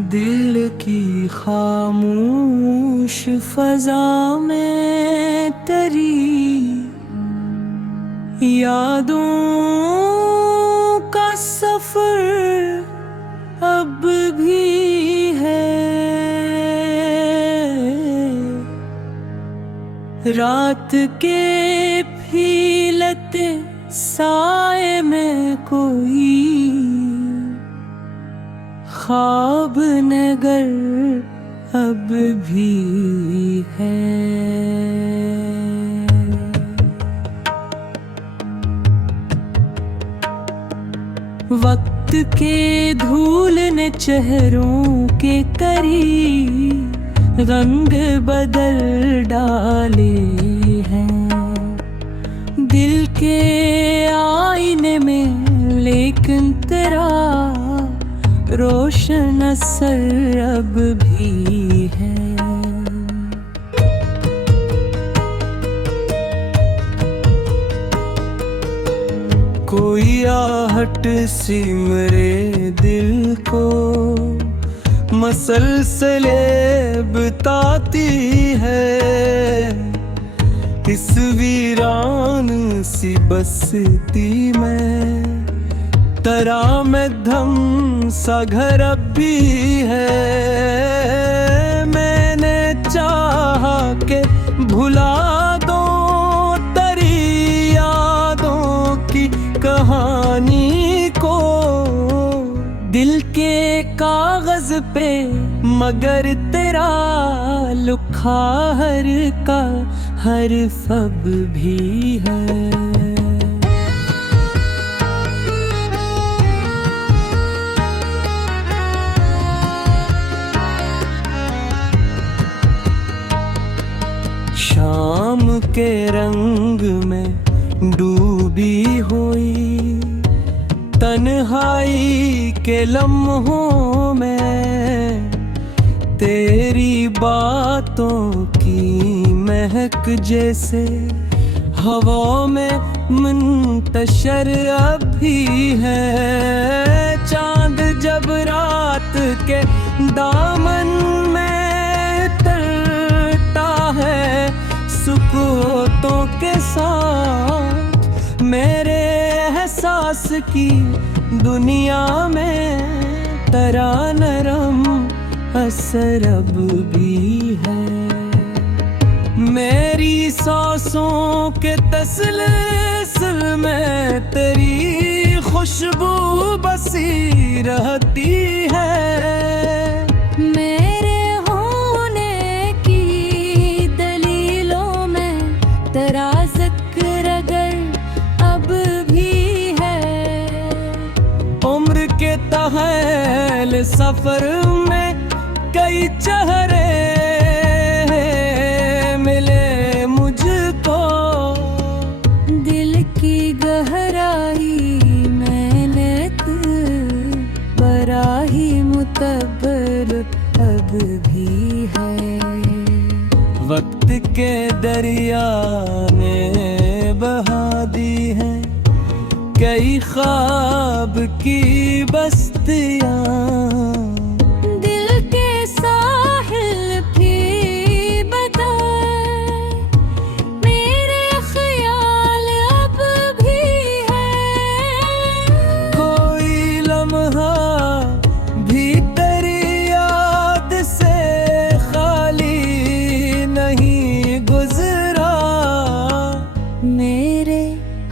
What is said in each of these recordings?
दिल की खामोश फजा में तेरी यादों का सफर अब भी है। रात के फीलते साए में कोई ख्वाब नगर अब भी है। वक्त के धूल ने चेहरों के करीब रंग बदल डाले हैं दिल के आईने में, लेकिन तेरा रोशन असर अब भी है। कोई आहट सी मेरे दिल को मसलसले बताती है। इस वीरान सी बस्ती में तेरा में धम सा घर अब भी है। मैंने चाहा के भुला दो तेरी यादों की कहानी को दिल के कागज पे, मगर तेरा लुखा हर का हर्फ अब भी है। शाम के रंग में डूबी हुई तन्हाई के लम्हों में तेरी बातों की महक जैसे हवा में मुंतशर अब भी है। चांद जब रात के दामन में तरता है सुकूतों के साथ, मेरे एहसास की दुनिया में तेरा नरम असर अब भी है। मेरी सांसों के तसलसल में तेरी खुशबू बसी रहती है। मेरे होने की दलीलों में तेरा जिक्र अगर अब भी है। उम्र के तहल सफर में कई चेहरे मिले मुझको, दिल की गहराई मैंने बड़ा ही मुतबर अब भी है। वक्त के दरिया ने बहा दी है कई ख्वाब की बस्तियां।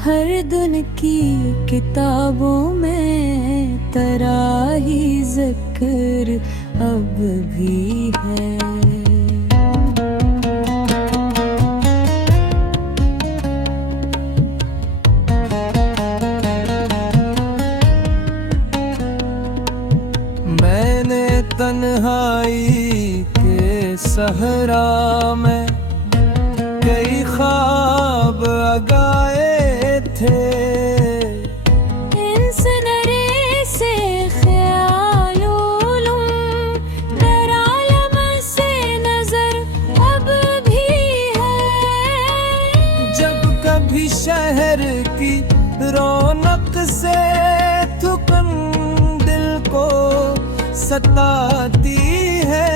हर दिन की किताबों में तेरा ही जिक्र अब भी है। मैंने तन्हाई के सहरा में कई ख्वाब अगाए थे। इन सुनहरे से ख्यालों तेरा लम्से नजर अब भी है। जब कभी शहर की रौनक से थकन दिल को सताती है।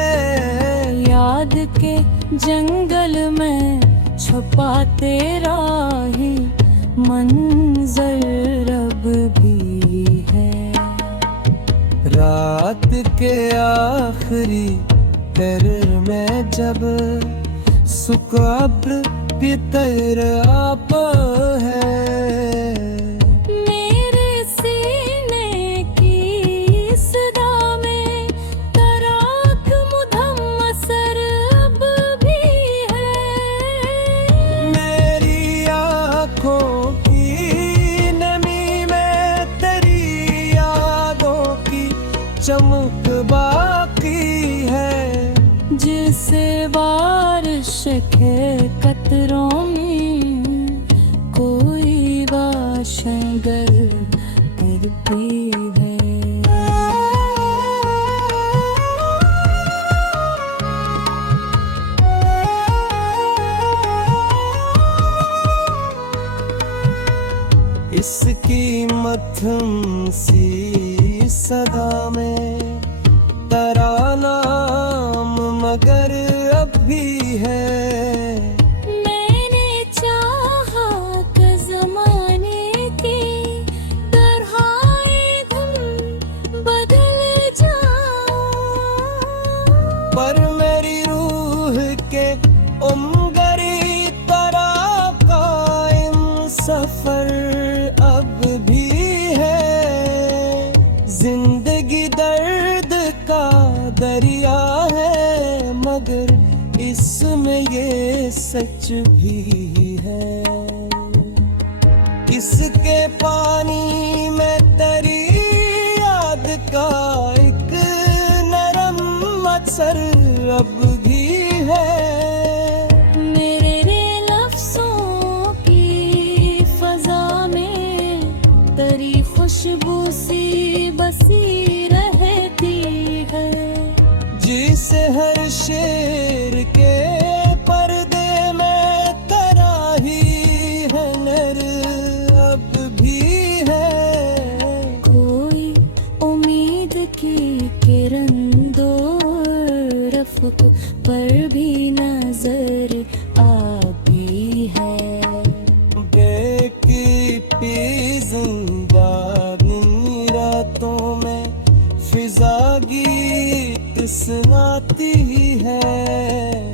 याद के जंगल में छुपा तेरा ही मंजर अब भी है। रात के आखिरी पहर में जब सुकब्र भी तेरा आप है। मेरे सीने की सदा में तराक मुधम असर अब भी है। मेरी आँखों की नमी में तेरी यादों की चमक बाकी है। जिसे बारिश के कतरों में कोई वाशंगर करती है। इसकी मध्यम सी सदा में तेरा नाम मगर अब भी है। मैंने चाहा कि ज़माने की तरह तुम बदल जाओ, पर मेरी रूह के उमगरी तरह कायम सफर अब भी है। जिंदगी दर्द का दरिया है मगर इसमें ये सच भी है। इसके पानी में तेरी याद का एक नरम असर अब भी है। मेरे लफ्ज़ों की फ़ज़ा में तेरी खुशबू सी बसी रहती है। जिसे हर शेर के पर्दे में तेरा ही हुनर अब भी है। कोई उम्मीद की किरण दो रफ़्क पर भी नजर आती है। बेकी जिंदानी रातों में फिजा गीत सुनाती है।